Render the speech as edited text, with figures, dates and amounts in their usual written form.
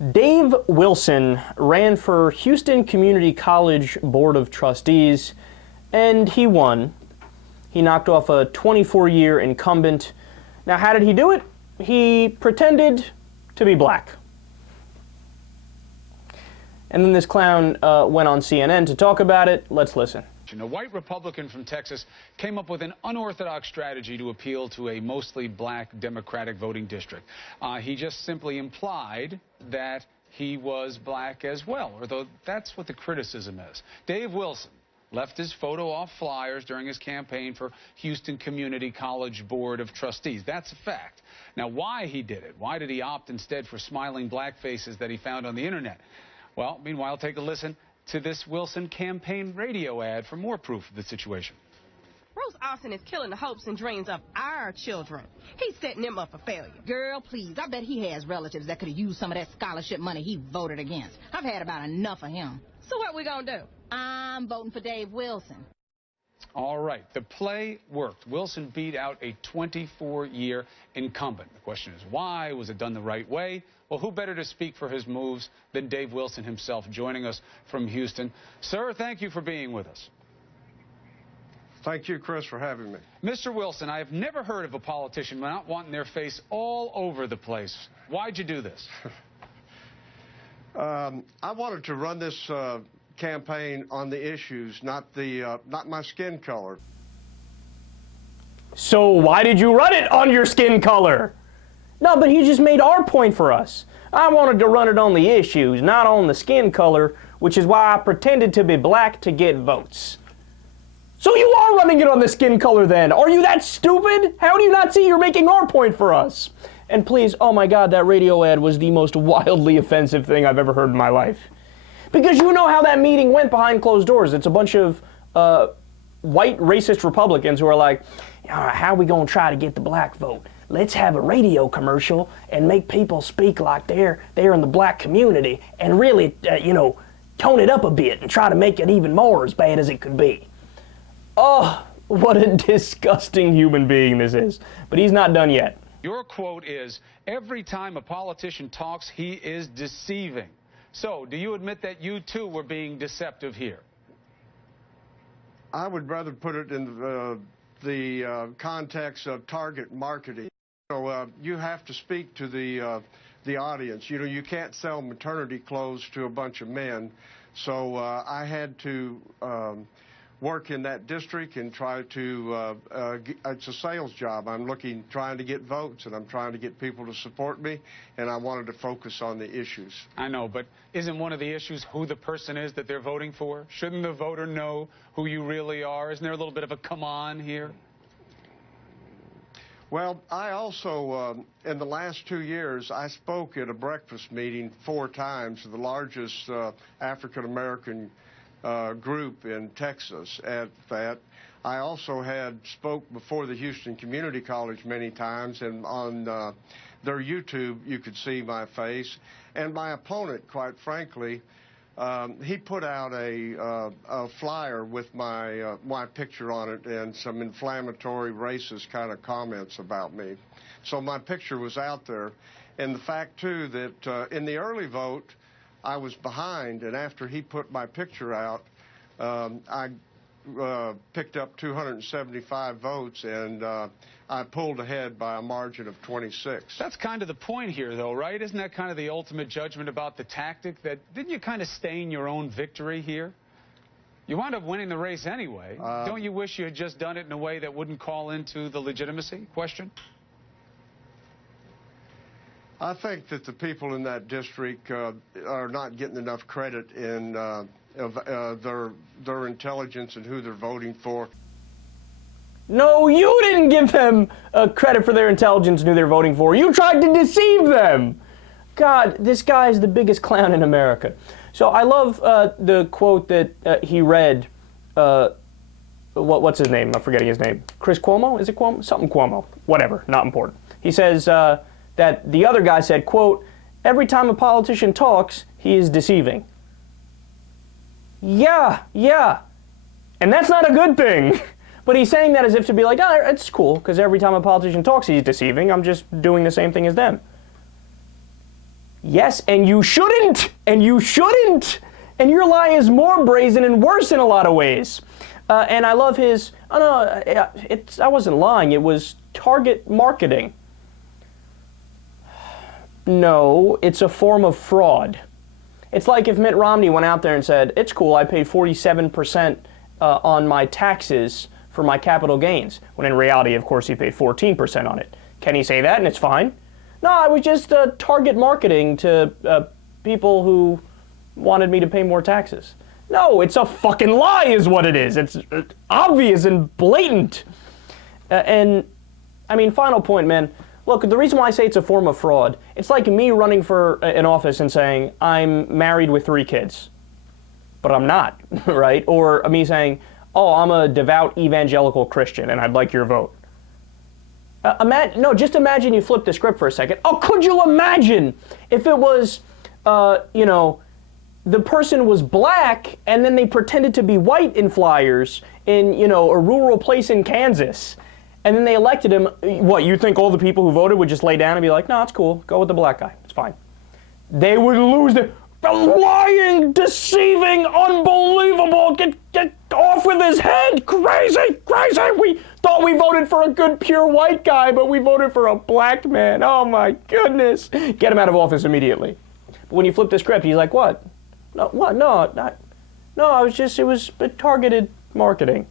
Dave Wilson ran for Houston Community College Board of Trustees, and he won. He knocked off a 24-year incumbent. Now, how did he do it? He pretended to be black. And then this clown went on CNN to talk about it. Let's listen. A white Republican from Texas came up with an unorthodox strategy to appeal to a mostly black Democratic voting district. He just simply implied that he was black as well, although that's what the criticism is. Dave Wilson left his photo off flyers during his campaign for Houston Community College Board of Trustees. That's a fact. Now, why he did it? Why did he opt instead for smiling black faces that he found on the internet? Well, meanwhile, take a listen to this Wilson campaign radio ad for more proof of the situation. Bruce Austin is killing the hopes and dreams of our children. He's setting them up for failure. Girl, please, I bet he has relatives that could have used some of that scholarship money he voted against. I've had about enough of him. So what we gonna do? I'm voting for Dave Wilson. All right, the play worked. Wilson beat out a 24-year incumbent. The question is why? Was it done the right way? Well, who better to speak for his moves than Dave Wilson himself, joining us from Houston. Sir, thank you for being with us. Thank you, Chris, for having me. Mr. Wilson, I have never heard of a politician not wanting their face all over the place. Why'd you do this? I wanted to run this campaign on the issues, not my skin color. So why did you run it on your skin color? No, but he just made our point for us. I wanted to run it on the issues, not on the skin color, which is why I pretended to be black to get votes. So you are running it on the skin color then. Are you that stupid? How do you not see you're making our point for us? And please, oh my God, that radio ad was the most wildly offensive thing I've ever heard in my life. Because you know how that meeting went behind closed doors. It's a bunch of white racist Republicans who are like, all right, how are we going to try to get the black vote? Let's have a radio commercial and make people speak like they're in the black community and really, tone it up a bit and try to make it even more as bad as it could be. Oh, what a disgusting human being this is. But he's not done yet. Your quote is, every time a politician talks, he is deceiving. So, do you admit that you, too, were being deceptive here? I would rather put it in the context of target marketing. You have to speak to the audience. You can't sell maternity clothes to a bunch of men. So I had to work in that district and try to, it's a sales job. I'm trying to get votes, and I'm trying to get people to support me, and I wanted to focus on the issues. I know, but isn't one of the issues who the person is that they're voting for? Shouldn't the voter know who you really are? Isn't there a little bit of a come on here? Well, I also, in the last 2 years, I spoke at a breakfast meeting 4 times, the largest African-American group in Texas at that. I also spoke before the Houston Community College many times, and on their YouTube you could see my face. And my opponent, quite frankly, he put out a flyer with my picture on it and some inflammatory racist kind of comments about me. So my picture was out there. And the fact, too, that in the early vote, I was behind, and after he put my picture out, I picked up 275 votes, and I pulled ahead by a margin of 26. That's kind of the point here, though, right? Isn't that kind of the ultimate judgment about the tactic? That didn't you kind of stain your own victory here? You wound up winning the race anyway. Don't you wish you had just done it in a way that wouldn't call into the legitimacy question? I think that the people in that district are not getting enough credit in their intelligence and who they're voting for. No, you didn't give them credit for their intelligence and who they're voting for. You tried to deceive them. God, this guy is the biggest clown in America. So I love the quote that he read. What's his name? I'm forgetting his name. Chris Cuomo? Is it Cuomo? Something Cuomo. Whatever. Not important. He says that the other guy said, quote, every time a politician talks, he is deceiving. Yeah. And that's not a good thing. But he's saying that as if to be like, oh, it's cool, because every time a politician talks, he's deceiving. I'm just doing the same thing as them. Yes, and you shouldn't, and you shouldn't. And your lie is more brazen and worse in a lot of ways. And I love his, oh no, I wasn't lying, it was target marketing. No, it's a form of fraud. It's like if Mitt Romney went out there and said, it's cool, I paid 47% on my taxes for my capital gains, when in reality, of course, he paid 14% on it. Can he say that and it's fine? No, I was just target marketing to people who wanted me to pay more taxes. No, it's a fucking lie is what it is. It's obvious and blatant. And, I mean, final point, man. Look, the reason why I say it's a form of fraud, it's like me running for an office and saying, I'm married with 3 kids. But I'm not, right? Or me saying, oh, I'm a devout evangelical Christian and I'd like your vote. No, just imagine you flip the script for a second. Oh, could you imagine if it was, you know, the person was black and then they pretended to be white in flyers in, you know, a rural place in Kansas. And then they elected him. What, you think all the people who voted would just lay down and be like, no, it's cool. Go with the black guy. It's fine. They would lose the lying, deceiving, unbelievable, get off with his head, crazy, crazy. We thought we voted for a good, pure white guy, but we voted for a black man. Oh my goodness. Get him out of office immediately. But when you flip the script, he's like, what? No, what? No, it was targeted marketing.